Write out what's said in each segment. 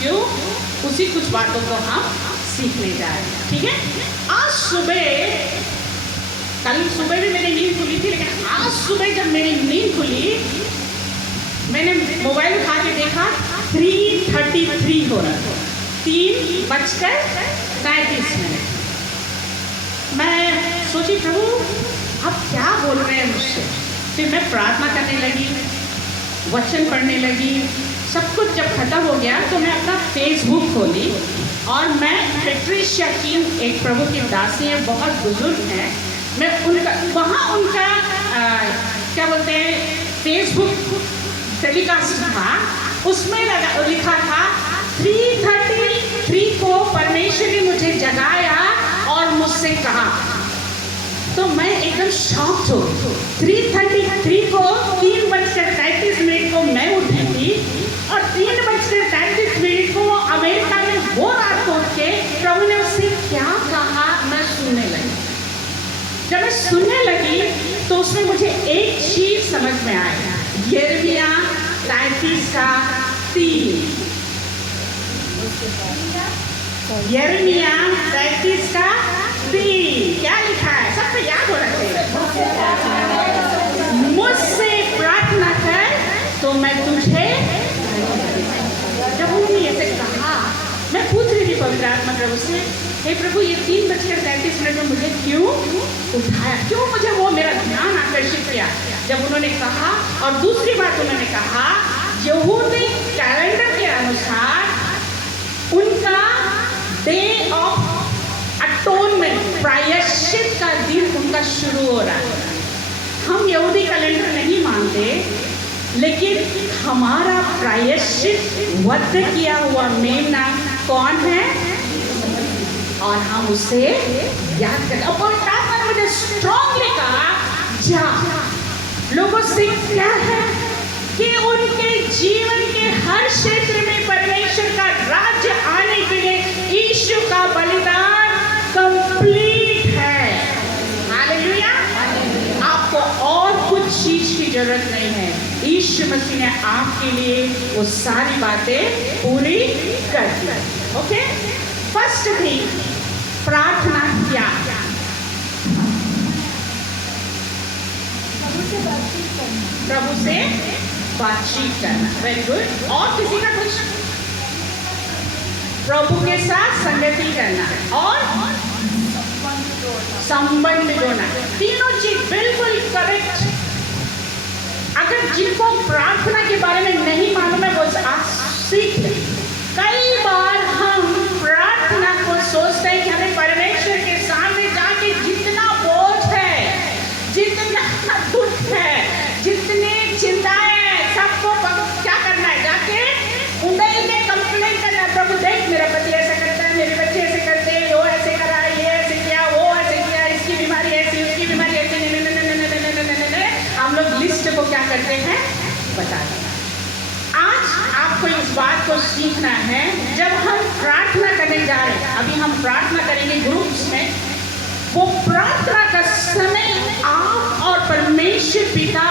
क्यों? उसी कुछ बातों को हम सीखने जा रहे हैं, ठीक है? आज सुबह, कल सुबह भी मेरी नींद खुली थी, लेकिन आज सुबह जब मेरी नींद खुली, मैंने मोबाइल उठा के देखा 3:33 हो रहा था, 3:35। मैं सोची प्रभु अब क्या बोल रहे हैं मुझसे। फिर मैं प्रार्थना करने लगी, वचन पढ़ने लगी। सब कुछ जब खत्म हो गया तो मैं अपना फेसबुक खोली और मैं पेट्रिशिया कीन, एक प्रभु की दासी है, बहुत बुजुर्ग हैं, मैं उनका वहाँ उनका क्या बोलते हैं फेसबुक टेलीकास्ट था, उसमें लिखा था 3:33 को परमेश्वर ने मुझे जगाया और मुझसे कहा। तो मैं एकदम शॉक्ड हो। 3:33 को 3:33 को मैं उठी थी और 3:33 को अमेरिका में वो रात को उठ के प्रभु ने उससे क्या कहा मैं सुनने लगी। जब मैं सुनने लगी तो उसमें मुझे एक चीज समझ में आया, यिर्मयाह 33:3। यिर्मयाह 33:3 क्या लिखा है? सबको याद हो रखे। मुझसे प्रार्थना कर तो मैं तुझे। जब उन्होंने ऐसे कहा, मैं पूछ रही थी पवित्र आत्मा प्रभु से, हे प्रभु ये 3:33 में मुझे क्यों उठाया, क्यों मुझे वो मेरा ध्यान आकर्षित किया। जब उन्होंने कहा, और दूसरी बात उन्होंने कहा, यहूदी कैलेंडर के अनुसार उनका डे ऑफ अटोनमेंट, प्रायश्चित का दिन उनका शुरू हो रहा है। हम यहूदी कैलेंडर नहीं मानते, लेकिन हमारा प्रायश्चित वध किया हुआ मेमना कौन है और हम उसे याद करें। और पवित्र ने मुझे स्ट्रांगली कहा, जा लोगों से क्या है कि उनके जीवन के हर क्षेत्र में परमेश्वर का राज्य आने के लिए यीशु का बलिदान कंप्लीट है। हालेलुया। आपको और कुछ चीज की जरूरत नहीं है, यीशु मसीह ने आपके लिए वो सारी बातें पूरी कर दी। ओके, फर्स्ट थिंग, प्रार्थना क्या? प्रभु से बातचीत करना। Very good. और किसी का कुछ? प्रभु के साथ संगति करना और संबंध जोड़ना। तीनों चीज बिल्कुल करेक्ट। अगर जिनको प्रार्थना के बारे में नहीं मालूम है वो आज सीख ले। कई बार हम प्रार्थना को सोचते हैं कि हमें परमेश्वर के सामने जाके जितना बोझ है, जितना दुख है, जितनी चिंताएं, सबको क्या करना है, जाके उन्हें कंप्लेन करना। प्रभु देख मेरा पति ऐसा करता है, मेरे बच्चे ऐसे करते हैं, वो ऐसे करा, ये ऐसे किया, वो ऐसे किया, इसकी बीमारी ऐसी, उसकी बीमारी ऐसी। हम लोग लिस्ट को क्या करते हैं, बता दें। आज आपको इस बात को सीखना है, जब हम प्रार्थना करने जा रहे हैं, अभी हम प्रार्थना करेंगे ग्रुप्स में, वो प्रार्थना का समय आप और परमेश्वर पिता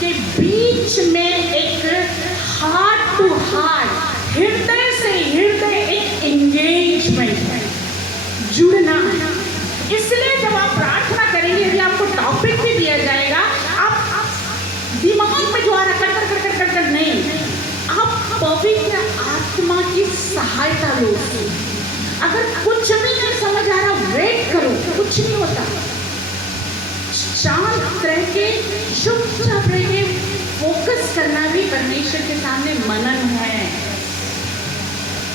के बीच में एक हार्ट टू हार्ट, हृदय से हृदय एक एंगेजमेंट है, जुड़ना है। इसलिए जब आप प्रार्थना करेंगे, यदि आपको टॉपिक भी दिया जाएगा, आप दिमाग में जो आ रहा कर नहीं, आप पवित्र आत्मा की सहायता लो। अगर कुछ भी नहीं समझ आ रहा, वेट करो, कुछ नहीं होता। शांत रह के, चुपचाप रह के फोकस करना भी परमेश्वर के सामने मनन है।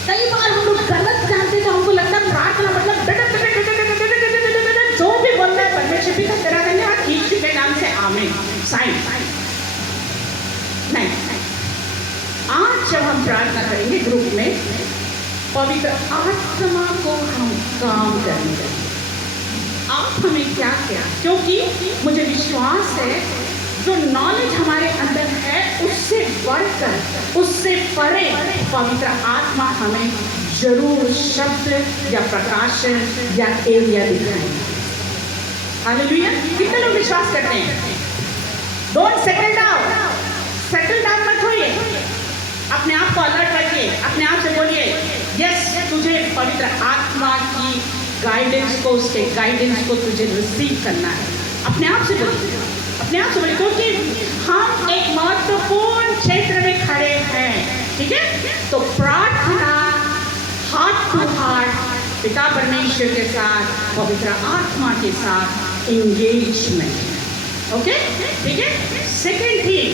कई बार हम लोग गलत जानते थे, हमको लगता है प्रार्थना मतलब जो भी बोल रहा है परमेश्वर भी तेरा धन्यवाद, यीशु के नाम से आमीन, साइन। नहीं, आज जब हम प्रार्थना करेंगे ग्रुप में, पवित्र आत्मा को हम काम करने देंगे। आप हमें क्या क्या, क्योंकि मुझे विश्वास है जो नॉलेज हमारे अंदर है उससे बढ़कर, उससे परे पवित्र आत्मा हमें जरूर शब्द या प्रकाशन या एरिया दिखाएंगे। हालेलुया। कितने लोग विश्वास करते हैं? डोंट सेटल डाउन मत होइए, अपने आप को अलर्ट रखिए, अपने आप से बोलिए उसके गाइडेंस को तुझे रिसीव करना है। अपने आप से बोलिए, अपने आप से बोलिए, क्योंकि हम एक महत्वपूर्ण क्षेत्र में खड़े हैं, ठीक है। तो प्रार्थना हार्ट टू हार्ट पिता परमेश्वर के साथ, पवित्र आत्मा के साथ एंगेजमेंट, ओके, ठीक है। सेकेंड थिंग,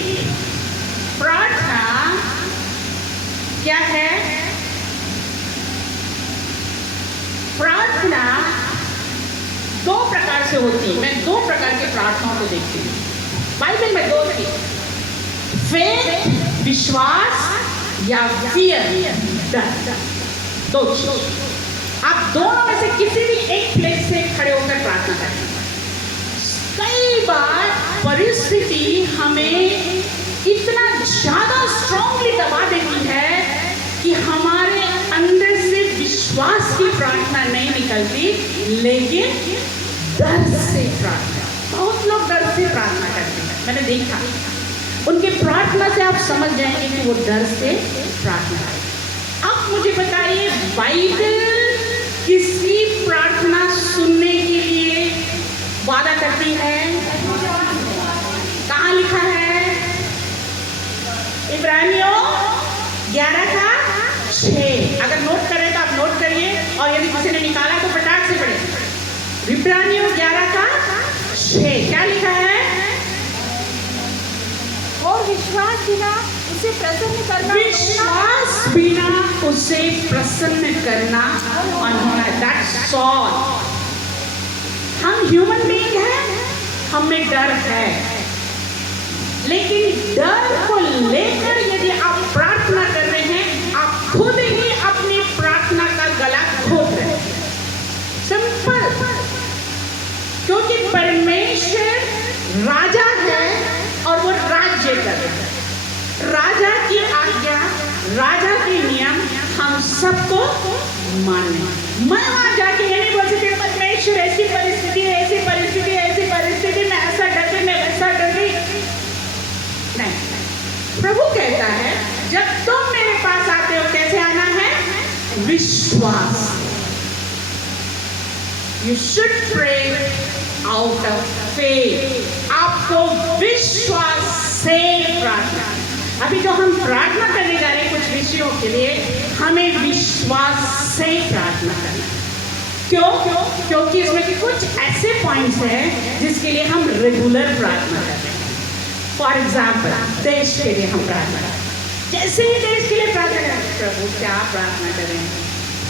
प्रार्थना क्या है? प्रार्थना दो प्रकार से होती है। मैं दो प्रकार के प्रार्थनाओं को देखती हूँ बाइबल में, दो थी, फेथ विश्वास या फियर डर, दो चीज। आप दोनों में से किसी भी एक प्लेस से खड़े होकर प्रार्थना करें। कई बार परिस्थिति हमें इतना ज्यादा स्ट्रांगली दबा देती है कि हमारे अंदर से विश्वास की प्रार्थना नहीं निकलती, लेकिन डर से प्रार्थना। बहुत लोग डर से प्रार्थना करते हैं, मैंने देखा। उनकी प्रार्थना से आप समझ जाएंगे कि वो डर से प्रार्थना है। अब मुझे बताइए, बाइबल किसी प्रार्थना सुनने के लिए वादा करती है? कहाँ लिखा है? इब्रानियों 11:6। अगर नोट करें तो आप नोट करिए, और यदि किसी ने निकाला तो फटाक से पढ़े। इब्रानियों 11:6 क्या लिखा है? और विश्वास बिना उसे प्रसन्न करना, विश्वास बिना उसे प्रसन्न करना अनहोना। That's all. हम ह्यूमन बीइंग हैं, हमें डर है, लेकिन डर को लेकर यदि आप प्रार्थना कर रहे हैं, आप खुद ही अपनी प्रार्थना का गला घोट रहे हैं। सिंपल, क्योंकि परमेश्वर राजा है और वो राज्य कर रहे हैं। राजा की आज्ञा, राजा के नियम हम सबको मानने। मैं वहां जाके ये नहीं बोल सकती परमेश्वर ऐसी परिस्थिति है, ऐसी परिस्थिति, ऐसी परिस्थिति में ऐसा डर गई, मैं वैसा डर गई। नहीं, प्रभु कहता है जब तुम मेरे पास आते हो, कैसे आना है? विश्वास। You should pray out of faith. आपको विश्वास से प्रार्थना। अभी जो हम प्रार्थना करने जा रहे हैं कुछ विषयों के लिए, हमें विश्वास से प्रार्थना करना। क्यों? क्योंकि इसमें कुछ ऐसे पॉइंट्स हैं जिसके लिए हम रेगुलर प्रार्थना करते हैं। फॉर एग्जाम्पल, देश के लिए हम प्रार्थना करें। जैसे ही देश के लिए प्रार्थना करें, प्रभु क्या प्रार्थना करें?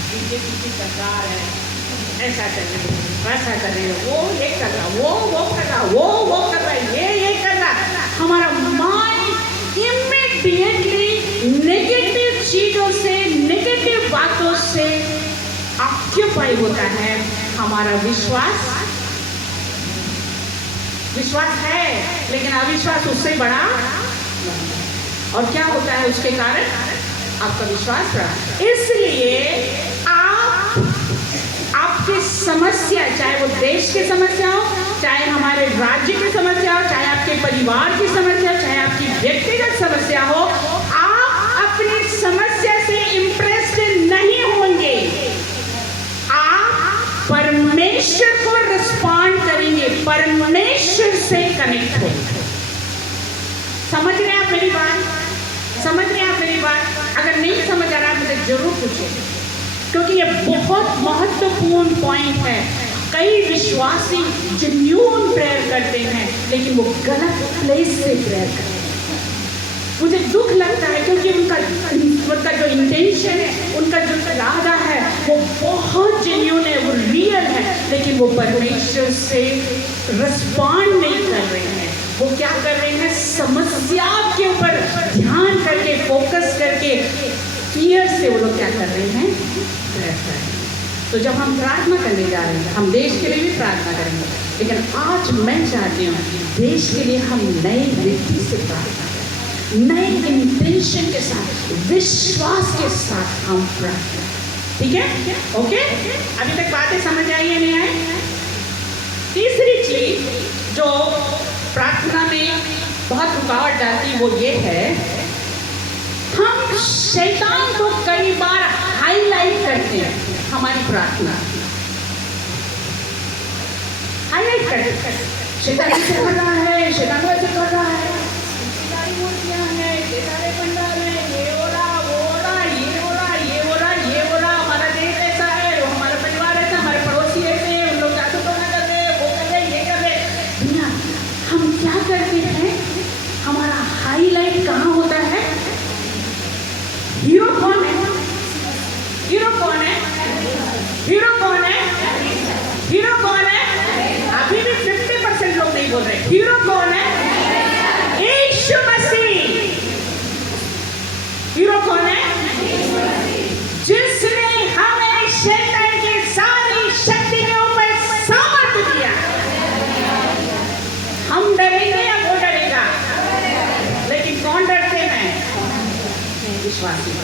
बीजेपी की सरकार है, ऐसा कर रही है, वैसा कर रही है, वो ये कर रहा, वो कर रहा, वो कर रहा, ये कर रहा। हमारा माइंड इमीडिएटली नेगेटिव चीजों से, नेगेटिव बातों से ऑक्यूपाई होता है। हमारा विश्वास है, लेकिन अविश्वास उससे बड़ा। और क्या होता है उसके कारण? आपका विश्वास बढ़ा। इसलिए आपकी समस्या, चाहे वो देश की समस्या हो, चाहे हमारे राज्य की समस्या हो, चाहे आपके परिवार की समस्या हो, चाहे आपकी व्यक्तिगत समस्या हो, आप अपनी समस्या से इंप्रेस्ड नहीं होंगे। आप परमेश्वर को रिस्पॉन्ड करेंगे, परमेश्वर से कनेक्ट होंगे। समझ रहे हैं आप मेरी बात? समझ रहे हैं आप मेरी बात? अगर नहीं समझ आ रहा मुझे जरूर पूछिए, क्योंकि ये बहुत महत्वपूर्ण पॉइंट है। कई विश्वासी जेन्युइन प्रेयर करते हैं, लेकिन वो गलत प्लेस से प्रेयर करते हैं। मुझे दुख लगता है, क्योंकि उनका जो इंटेंशन है, उनका जो इरादा है, वो बहुत जेन्युइन है, वो रियल है, लेकिन वो परमेश्वर से रिस्पॉन्ड नहीं कर रहे हैं। वो क्या कर रहे हैं? समस्या के ऊपर ध्यान करके, फोकस करके, फियर से वो लोग क्या कर रहे हैं? प्रेयर कर रहे हैं। तो जब हम प्रार्थना करने जा रहे हैं, हम देश के लिए भी प्रार्थना करेंगे, लेकिन आज मैं चाहती हूँ देश के लिए हम नए रीति से प्रार्थना करें, नए इंटेंशन के साथ, विश्वास के साथ हम प्रार्थना। ठीक है? ओके? अभी तक बातें समझ आई है, नहीं आई? तीसरी चीज जो प्रार्थना में बहुत रुकावट डालती वो ये है, हम शैतान को कई बार हाईलाइट करते हैं हमारी प्रार्थना। हाईलाइट कर, शैतान ऐसे कर रहा है, शैतान वैसे कर रहा है, सारी मूर्तियां हैं, ये सारे पंडाल हैं, ये हो रहा, वो हो रहा, ये हो रहा, ये हो रहा, ये हो रहा, हमारा देश ऐसा है, वो हमारा परिवार ऐसा, हमारे पड़ोसी ऐसे हैं, उन लोग जादू टोना कर रहे हैं, वो कर रहे हैं, ये कर रहे हैं। दुनिया, हम क्या करते हैं? हमारा हाईलाइट कहाँ होता है? हीरो कौन है? हीरो कौन है? हीरो कौन है? हीरो कौन है? अभी भी 50% लोग नहीं बोल रहे। हीरो कौन है? यीशु मसीह। हीरो कौन है? जिसने हमें शैतान की सारी शक्ति के ऊपर सामर्थ्य दिया। हम डरेंगे या वो डरेगा? लेकिन कौन डरते हैं? विश्वासी।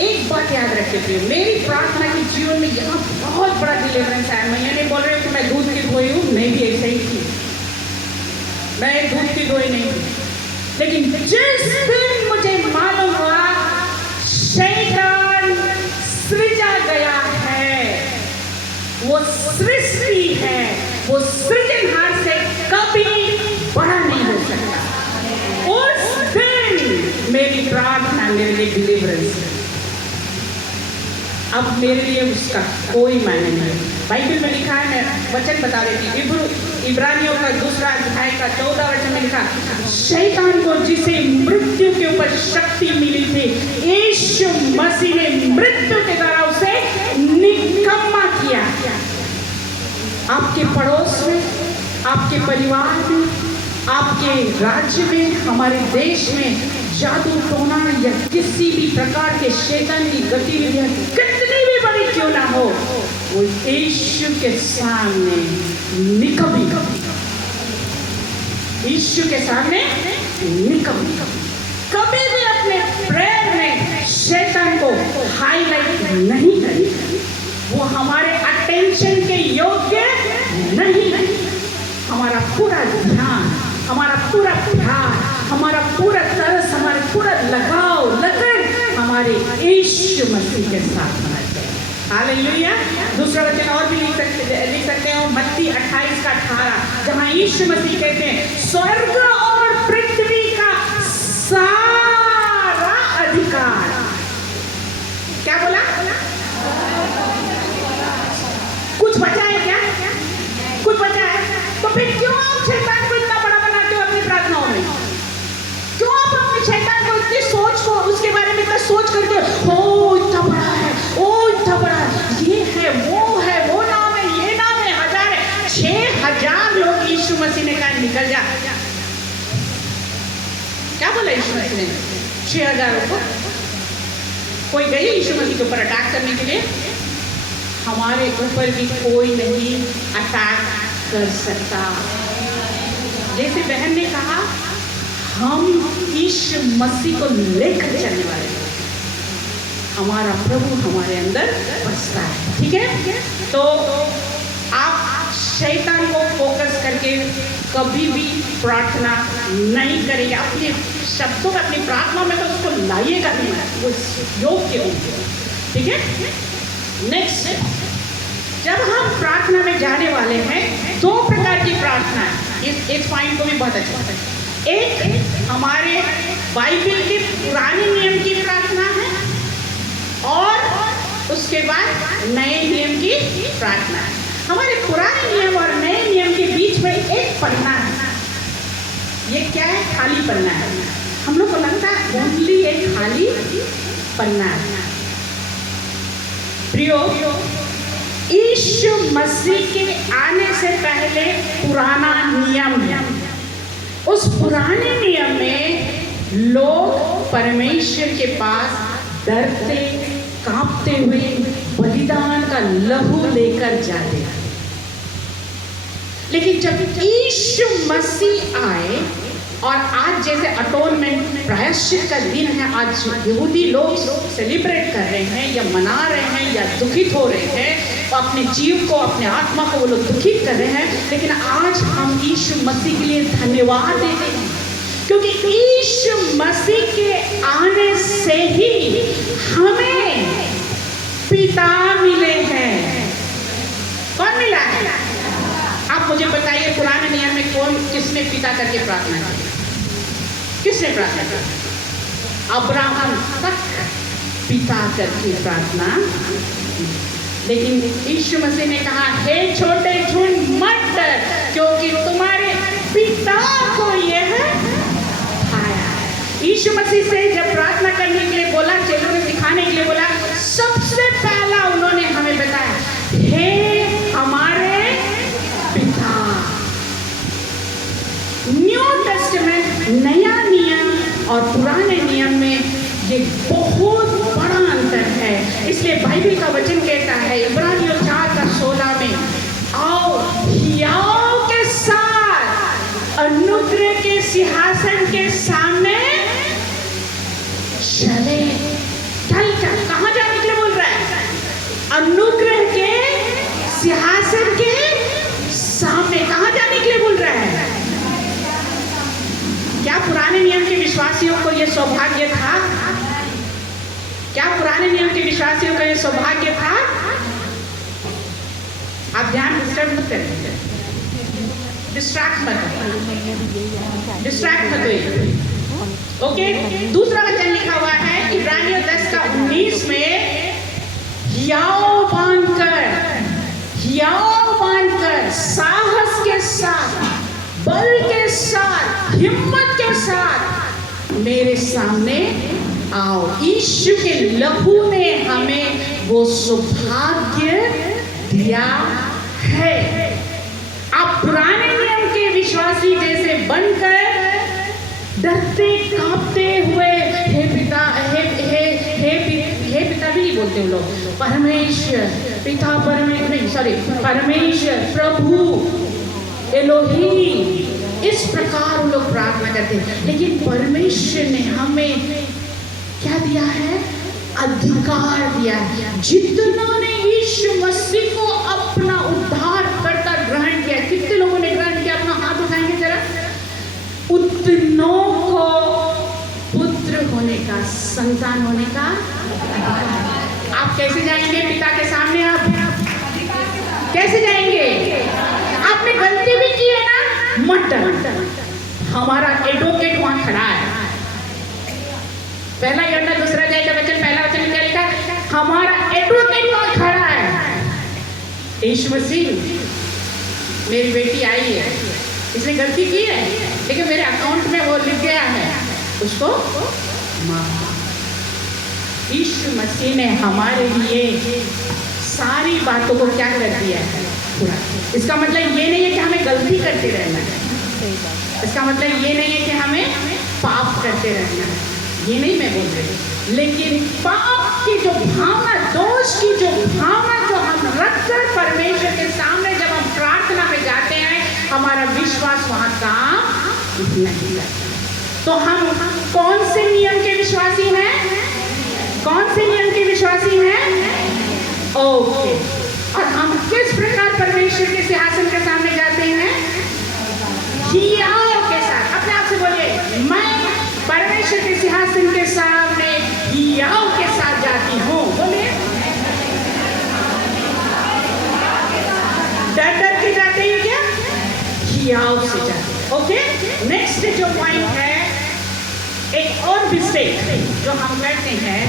एक बात याद रखे प्रिय, मेरी प्रार्थना के जीवन में यहाँ बहुत बड़ा डिलीवरेंस है। मैं ये नहीं बोल रही कि मैं दूध की धोई हूँ, मैं भी ऐसे ही थी, मैं दूध की धोई नहीं थी, लेकिन जिस दिन मुझे मालूम हुआ शैतान सृजा गया है, वो सृष्टि है, वो सृजनहार से कभी बड़ा नहीं हो सकता, उस दिन मेरी प्रार्थना मेरे लिए डिलीवरेंस है। अब मेरे लिए उसका कोई मायने नहीं। बाइबल में लिखा है, मैं वचन बता देती हूँ, इब्रानियों का 2 अध्याय का 14 वचन में लिखा, शैतान को जिसे मृत्यु के ऊपर शक्ति मिली थी, यीशु मसीह ने मृत्यु के द्वारा उसे निकम्मा किया। आपके पड़ोस में, आपके परिवार में, आपके राज्य में, हमारे देश में जादू टोना या किसी भी प्रकार के शैतान की गतिविधियां कितनी भी बड़ी क्यों ना हो, वो यीशु के सामने निकम्मी, यीशु के सामने निकम्मी। कभी भी अपने प्रेयर में शैतान को हाईलाइट नहीं करें, वो हमारे अटेंशन के योग्य नहीं। हमारा पूरा ध्यान, हमारा पूरा प्यार, हमारा पूरा तरस, हमारे पूरा लगाव लगन हमारे यीशु मसीह के साथ होना चाहिए। हालेलुया। दूसरा वचन और भी लिख सकते हैं, मत्ती 28:18, जहाँ यीशु मसीह कहते हैं, स्वर्ग और पृथ्वी का सारा अधिकार, क्या बोला? कुछ बचा है क्या? कुछ बचा है? तो फिर क्यों आप शैतान को इतना बड़ा बनाते हो अपनी प्रार्थनाओं में? क्यों आप अपने शैतान को इतनी सोच को, उसके बारे में इतना सोच करके, ओ इतना बड़ा है, ओ इतना बड़ा है, ये है, वो नाम है, ये नाम है, 1000 है, 6000 लोग यीशु मसीह ने कहा निकल जा। क्या बोला यीशु मसीह ने? 6000 को कोई गई यीशु मसीह के ऊपर अटैक करने के लिए? हमारे ऊपर भी कोई नहीं अटैक कर सकता। जैसे बहन ने कहा, हम यीशु मसीह को लेकर चलने वाले हैं, हमारा प्रभु हमारे अंदर बसता है। ठीक है, तो आप शैतान को फोकस करके कभी भी प्रार्थना नहीं करेंगे। अपने शब्दों में, अपनी प्रार्थना में तो उसको लाइएगा नहीं, वो योग्य होंगे। ठीक है, नेक्स्ट, जब हम प्रार्थना में जाने वाले हैं, 2 प्रकार की प्रार्थना है। इस पॉइंट को भी बहुत अच्छा है। एक हमारे बाइबल के पुराने नियम की प्रार्थना है, और उसके बाद नए नियम की प्रार्थना है। हमारे पुराने नियम और नए नियम के बीच में एक पन्ना है। ये क्या है? खाली पन्ना है। हम लोग को लगता है ओनली एक खाली पन्ना है। प्रियो, यीशु मसीह के आने से पहले पुराना नियम है। उस पुराने नियम में लोग परमेश्वर के पास डरते कांपते हुए बलिदान का लहू लेकर जाते। लेकिन जब यीशु मसीह आए, और आज जैसे अटोनमेंट प्रायश्चित का दिन है, आज यहूदी लोग सेलिब्रेट कर रहे हैं या मना रहे हैं या दुखित हो रहे हैं, अपने जीव को, अपने आत्मा को वो लोग दुखित कर रहे हैं। लेकिन आज हम यीशु मसीह के लिए धन्यवाद देते हैं, क्योंकि यीशु मसीह के आने से ही हमें पिता मिले हैं। आप मुझे बताइए पुराने नियम में किसने पिता करके प्रार्थना की? किसने प्रार्थना की? अब्राहम तक पिता करके प्रार्थना। लेकिन यीशु मसीह ने कहा, हे छोटे झुंड मत डर, क्योंकि तुम्हारे पिता को यह खाया। यीशु मसीह से जब प्रार्थना करने के लिए बोला, चेलों ने दिखाने के लिए बोला, सबसे पहला उन्होंने हमें बताया, हे हमारे पिता। न्यू टेस्टामेंट, नया नियम और पुराने नियम में ये बहुत बड़ा अंतर है। इसलिए बाइबल का वचन कहता है इब्रानियों 4:16 में, आओ हियाव के साथ अनुग्रह के सिंहासन के सामने चले। चल कहाँ जाने के लिए बोल रहा है? अनुग्रह के सिंहासन के सामने कहाँ जाने के लिए बोल रहा है? क्या पुराने नियम के विश्वासियों को यह सौभाग्य था? क्या पुराने नियम के विश्वासियों का यह सौभाग्य था? आप ध्यान डिस्टर्ब मत करिए, डिस्ट्रैक्ट मत होइए। ओके, दूसरा वचन लिखा हुआ है इब्रानियों 10:19 में, हियाव बांधकर साहस के साथ, बल के साथ, हिम्मत के साथ मेरे सामने आओ। यीशु के लहू ने हमें वो सौभाग्य दिया है। आप पुराने नियम के विश्वासी जैसे बनकर डरते कांपते हुए हे पिता भी नहीं बोलते लोग, परमेश्वर पिता, परमेश्वर प्रभु एलोहीम, इस प्रकार लोग प्रार्थना करते हैं। लेकिन परमेश्वर ने हमें क्या दिया है? अधिकार दिया है। जितना ने यीशु मसीह को अपना उद्धार करता ग्रहण किया, कितने लोगों ने ग्रहण किया? अपना हाथ उठाएंगे जरा। उतनों को पुत्र होने का, संतान होने का। आप कैसे जाएंगे पिता के सामने? आप कैसे जाएंगे? आपने गलती भी की है ना, मत डर। हमारा एडवोकेट वहां खड़ा है। पहला यूहन्ना 2 वचन, पहला वचन क्या लिखा है? हमारा एडवोकेट वहां खड़ा है, यीशु मसीह। मेरी बेटी आई है, इसने गलती की है, लेकिन मेरे अकाउंट में वो लिख गया है, उसको माफ। यीशु मसीह ने हमारे लिए सारी बातों को क्या कर दिया है? पूरा। इसका मतलब ये नहीं है कि हमें गलती करते रहना है, इसका मतलब ये नहीं है कि हमें पाप करते रहना है, ये नहीं मैं बोल रही। लेकिन पाप की जो भावना, दोष की जो भावना जो हम रखकर परमेश्वर के सामने जब हम प्रार्थना में जाते हैं, हमारा विश्वास वहां काम नहीं करता। तो हम कौन से नियम के विश्वासी हैं? कौन से नियम के विश्वासी हैं? ओके। और हम किस प्रकार परमेश्वर के सिंहासन के सामने जाते हैं? हियाव के साथ। अपने आप से बोलिए, मैं परमेश्वर के सिंहासन के सामने हियाव के साथ जाती हूँ। बोलिए, डर के जाते हैं क्या? हियाव से जाते। ओके, नेक्स्ट जो पॉइंट है, एक और मिस्टेक जो हम करते हैं,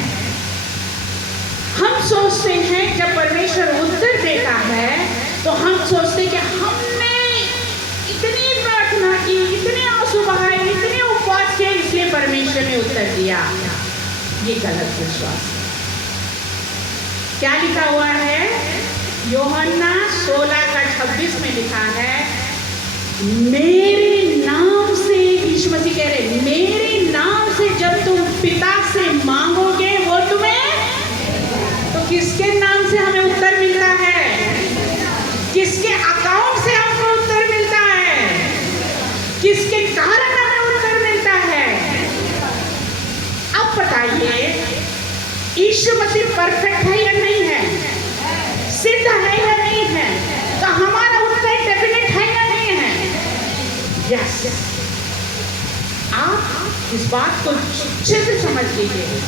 हम सोचते हैं जब परमेश्वर उत्तर देता है तो हम सोचते हैं कि हमने इतनी प्रार्थना की, इतने आंसू बहाए, इतने उपवास किए, इसलिए परमेश्वर ने उत्तर दिया। ये गलत विश्वास। क्या लिखा हुआ है? यूहन्ना 16:26 में लिखा है, मेरे नाम से, यीशु मसीह कह रहे, मेरे नाम से जब तुम पिता से मांगोगे वो तुम्हें। तो किसके नाम से हमें उत्तर मिलता है? किसके अकाउंट से हमको उत्तर मिलता है? किसके कारण हमें उत्तर मिलता है? अब बताइए, यीशु मसीह परफेक्ट है या नहीं है? सिद्ध है या नहीं है? तो हमारा उत्तर डेफिनेट है या नहीं है? यस। आप इस बात को अच्छे से समझ लीजिए,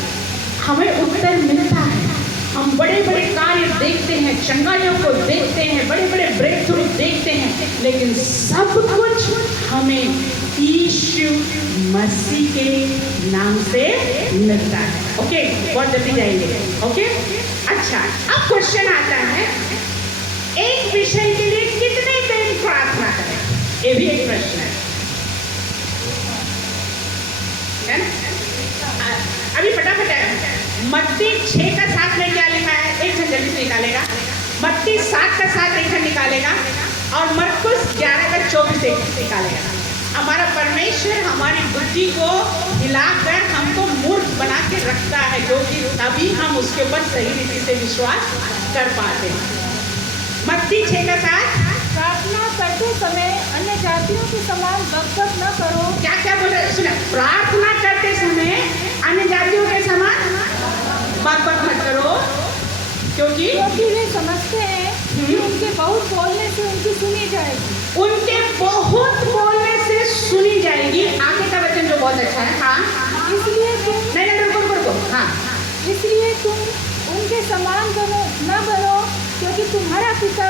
हमें उत्तर मिलता है। हम बड़े बड़े कार्य देखते हैं, चंगाइयों को देखते हैं, बड़े बड़े ब्रेक थ्रू देखते हैं, लेकिन सब कुछ हमें यीशु मसीह के नाम से मिलता है। ओके, बहुत जल्दी जाएंगे। ओके, अच्छा, अब क्वेश्चन आता है, एक विषय के लिए कितने दिन प्रार्थना करें? ये भी एक प्रश्न है ना? अभी फटाफट है। मत्ती 6:7 में क्या लिखा है? एक जन जल्दी से निकालेगा। मत्ती 7:7 एक जन निकालेगा और मरकुस 11:24 निकालेगा। हमारा परमेश्वर हमारी बुद्धि को हिलाकर हमको मूर्ख बना के रखता है, जो कि तभी हम उसके ऊपर सही रीति से विश्वास कर पाते हैं। मत्ती 6:7, प्रार्थना करते समय अन्य जातियों के समान बकबक न करो। क्या क्या बोल रहे? सुना, प्रार्थना करते समय अन्य जातियों के समान बकबक मत करो, क्योंकि वे समझते हैं कि उनके बहुत बोलने से उनकी सुनी जाएगी। उनके बहुत बोलने से सुनी जाएगी। आगे का वचन जो बहुत अच्छा है। हाँ, इसलिए तुम नहीं रुको। हाँ, इसलिए तुम उनके समान न बनो, क्योंकि तुम्हारा पिता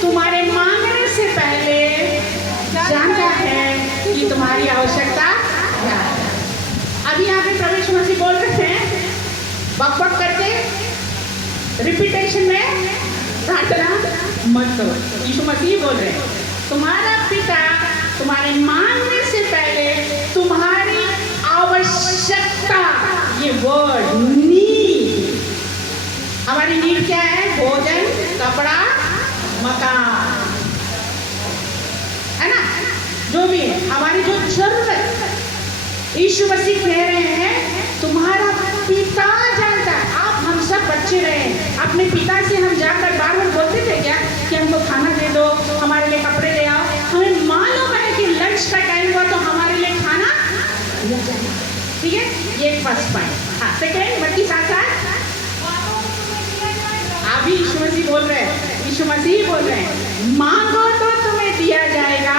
तुम्हारे मांगने से पहले जानता है कि तुम्हारी आवश्यकता क्या है। अभी यहाँ पे प्रभु मसीह बोल रहे हैं, बकबक करके रिपीटेशन में प्रार्थना मत करो। यीशु मसीह बोल रहे हैं, तुम्हारा पिता तुम्हारे मांगने से पहले तुम्हारी आवश्यकता, ये वर्ड नीड, हमारी नीड क्या है? भोजन, कपड़ा, मकान, है ना? जो भी है हमारी जो जरूरत, यीशु मसीह कह रहे हैं तुम्हारा पिता जानता है। आप हम सब बच्चे रहे हैं, अपने पिता से हम जाकर बार बार बोलते थे क्या कि हमको खाना दे दो, हमारे लिए कपड़े ले आओ। हमें मालूम है कि लंच का टाइम हुआ तो हमारे लिए खाना मिल जाएगा। ठीक है, ये फर्स्ट पॉइंट। हाँ, सेकेंड, मत्ती 7:7, अभी यीशु मसीह बोल रहे हैं, यीशु मसीह बोल रहे हैं, मांगो तो तुम्हें दिया जाएगा,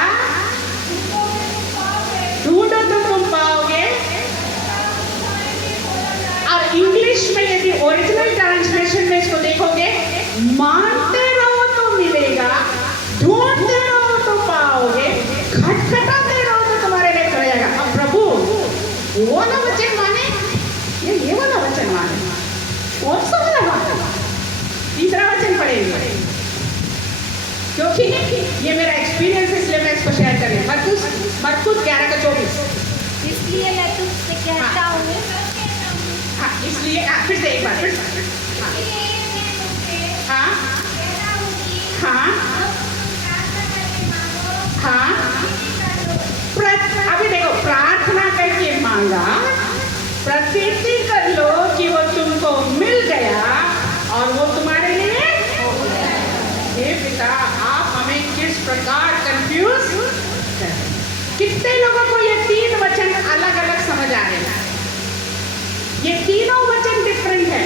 ढूंढो तो तुम पाओगे। और इंग्लिश में यदि ओरिजिनल ट्रांसलेशन में इसको देखोगे, मांगते रहो तो मिलेगा, ढूंढते रहो तो पाओगे, खटखटाते रहो तो तुम्हारे लिए खुल जाएगा। अब प्रभु वो वाला वचन माने या ये वाला वचन माने? कौन सा वाला माने? तीसरा वचन पढ़ेंगे, क्योंकि ये मेरा एक्सपीरियंस है, इसलिए मैं इसको शेयर कर रही हूँ। मरकुस 11:24, इसलिए मैं तुझसे कहता हूँ। हाँ, इसलिए फिर से एक बार फिर हाँ हाँ हाँ, अभी देखो, प्रार्थना करके मांगा, प्रतीति कर लो कि वो तुमको मिल गया और वो तुम्हारे लिए हे पिता, आप हमें किस प्रकार कंफ्यूज कर। कितने लोगों को ये तीन वचन अलग अलग समझ आ रहे हैं? ये तीनों वचन डिफरेंट है,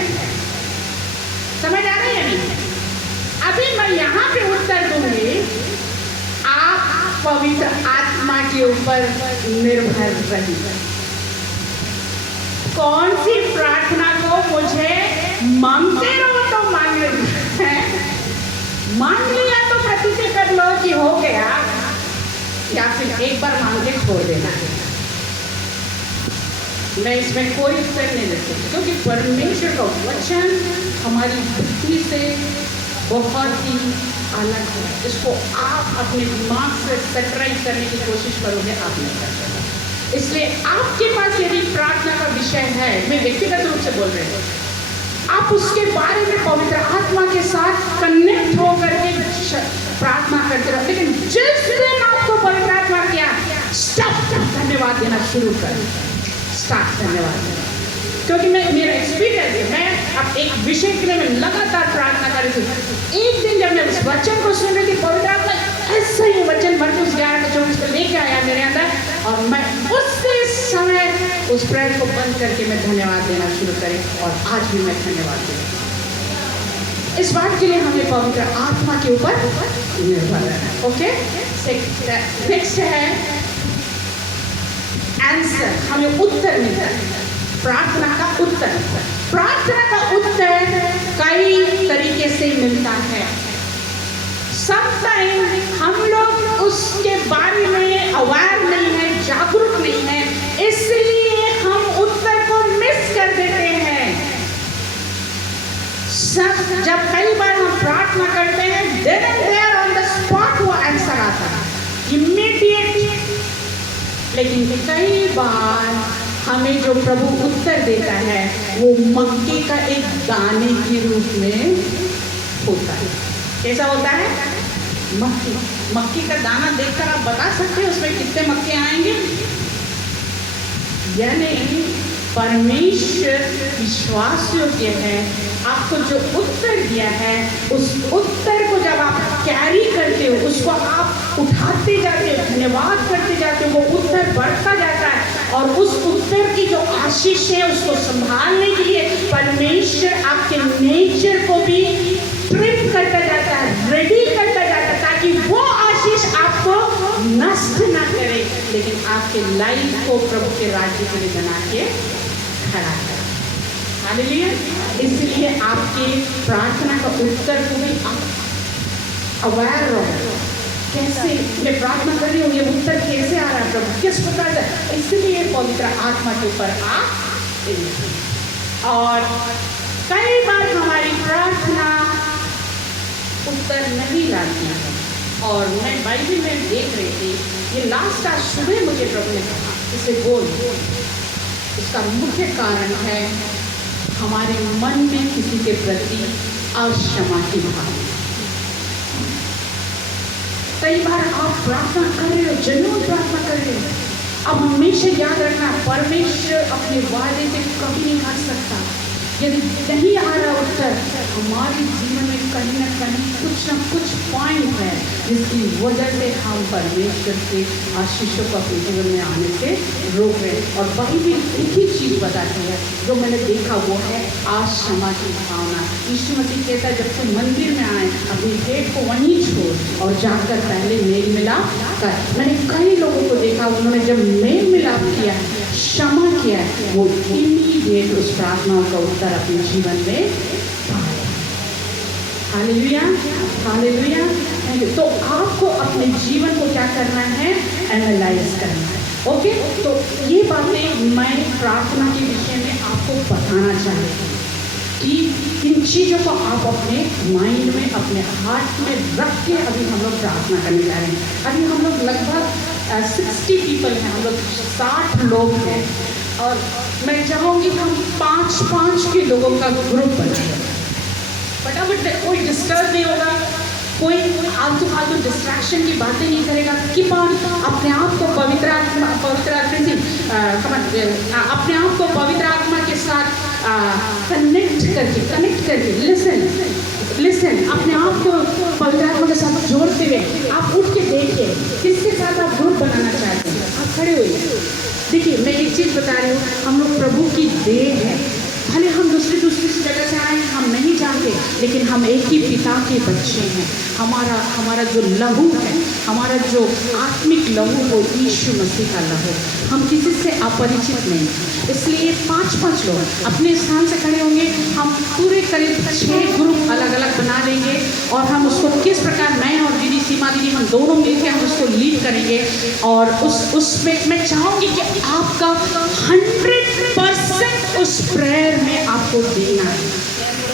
समझ आ रहे हैं? नहीं, अभी मैं यहाँ पे उत्तर दूंगी, आप पवित्र आत्मा के ऊपर निर्भर रहिए। कौन सी प्रार्थना को मुझे मांगते रहो तो मांग लिया तो प्रतीति कर लो कि हो गया, या फिर एक बार मांग के छोड़ देना है। मैं इसमें कोई उत्तर नहीं दे सकती, क्योंकि परमेश्वर का वचन हमारी बुद्धि से बहुत ही अलग है। इसको आप अपने दिमाग से सेटराइज करने की कोशिश करोगे, आप नहीं कर सकते। इसलिए आपके पास यदि प्रार्थना का विषय है, मैं व्यक्तिगत रूप से बोल रही हूँ, आप उसके बारे में पवित्र आत्मा के साथ कनेक्ट होकर के प्रार्थना करते रहो। लेकिन जिस दिन आपको पवित्र आत्मा किया, स्टॉप, धन्यवाद देना शुरू कर, स्टार्ट धन्यवाद देना। क्योंकि मेरा एक्सपीरियंस है, मैं अब एक विषय के लिए मैं लगातार प्रार्थना कर रही थी। एक दिन जब मैं उस वचन को सुन रही थी, पवित्र आत्मा ऐसा ही वचन मरकुस 11:24 को लेके आया मेरे अंदर, और मैं उसी समय उस प्रेयर को बंद करके मैं धन्यवाद देना शुरू करी, और आज भी मैं धन्यवाद देती। इस बात के लिए हमें पवित्र आत्मा के ऊपर निर्भर है। ओके, नेक्स्ट है आंसर, हमें उत्तर मिलता है। प्रार्थना का उत्तर। प्रार्थना का उत्तर कई तरीके से मिलता है। समटाइम हम लोग उसके बारे में अवेयर नहीं है, जागरूक नहीं है, इसलिए हम उत्तर को मिस कर देते हैं। जब कई बार हम प्रार्थना करते हैं, then and there on the spot वो आंसर आता है, इमीडिएट। लेकिन कई बार हमें जो प्रभु उत्तर देता है वो मक्के का एक दाने के रूप में होता है। कैसा होता है? मक्के का दाना देखकर आप बता सकते हैं उसमें कितने मक्के आएंगे? यानी परमेश्वर विश्वास योग्य है। आपको जो उत्तर दिया है, उस उत्तर को जब आप कैरी करते हो, उसको आप उठाते जाते हो, धन्यवाद करते जाते हो, वो उत्तर बढ़ता जाता है। और उस उत्तर की जो आशीष है उसको संभालने के लिए परमेश्वर आपके नेचर को भी ट्रिम करता जाता है, रेडी करता जाता है, ताकि वो आशीष आपको नष्ट ना करे, लेकिन आपके लाइफ को प्रभु के राज्य के लिए बना के खड़ा करे। हालेलुया। इसलिए आपके प्रार्थना का उत्तर को भी आप अवेयर रहो। कैसे मैं प्रार्थना कर रही हूँ, ये उत्तर कैसे आ रहा है प्रभु, किस प्रकार से? इसलिए पवित्र आत्मा के ऊपर आप। और कई बार हमारी प्रार्थना उत्तर नहीं लाती है। और मैं बाइबल में देख रही थी, ये लास्ट आज सुबह मुझे प्रभु ने कहा इसे बोल। इसका मुख्य कारण है हमारे मन में किसी के प्रति अक्षमा की भावना। कई बार आप प्रार्थना कर रहे हो, जरूर प्रार्थना कर रहे हो। अब हमेशा याद रखना, परमेश्वर अपने वादे से कभी नहीं हट सकता। यदि नहीं आ रहा उत्तर, हमारे जीवन में कहीं ना कहीं कुछ ना कुछ पॉइंट है जिसकी वजह से हम परमेश्वर के आशीषों को अपने जीवन में आने से रोक रहे हैं। और वही भी एक ही चीज़ बताती है जो मैंने देखा, वो है क्षमा की भावना। यीशु मसीह कहता है, जब तुम मंदिर में आए, अपनी भेंट को वहीं छोड़ और जाकर पहले मेल मिलाप कर। मैंने कई लोगों को देखा, उन्होंने जब मेल मिलाप किया, क्षमा किया, वो इमीडिएट उस प्रार्थनाओं का उत्तर अपने जीवन में पाया। Hallelujah, hallelujah. तो आपको अपने जीवन को क्या करना है? एनालाइज करना है। ओके, तो ये बातें मैं प्रार्थना के विषय में आपको बताना चाहती हूँ कि इन चीज़ों को आप अपने माइंड में, अपने हार्ट में रख के अभी हम लोग प्रार्थना करने जा रहे हैं। अभी हम लोग लगभग 60 पीपल हैं, हम लोग 60 लोग हैं। और मैं चाहूँगी हम 5-5 के लोगों का ग्रुप बनाएं। फटाफट, कोई डिस्टर्ब नहीं होगा, कोई आलतू फालतू डिस्ट्रैक्शन की बातें नहीं करेगा। कि अपने आप को पवित्र आत्मा अपने आप को पवित्र आत्मा के साथ कनेक्ट करके लिसन अपने आप को पवित्र आत्मा के साथ जोड़ते हुए आप उठ के देखिए किसके साथ आप ग्रुप बनाना चाहते हैं। आप खड़े हुए देखिए, मैं एक चीज़ बता रही हूँ, हम लोग प्रभु की देह है। भले हम दूसरी जगह से आए, हम नहीं जानते, लेकिन हम एक ही पिता के बच्चे हैं। हमारा जो लहू है, हमारा जो आत्मिक लहू, वो यीशु मसीह का लहू। हम किसी से अपरिचित नहीं। इसलिए 5-5 लोग अपने स्थान से खड़े होंगे। हम पूरे करीब 6 ग्रुप अलग अलग बना लेंगे और हम उसको किस प्रकार, मैं और दीदी सीमा दीदी, हम दोनों मिलकर हम उसको लीड करेंगे। और उसमें मैं चाहूँगी कि आपका 100% उस प्रेयर में आपको देना है।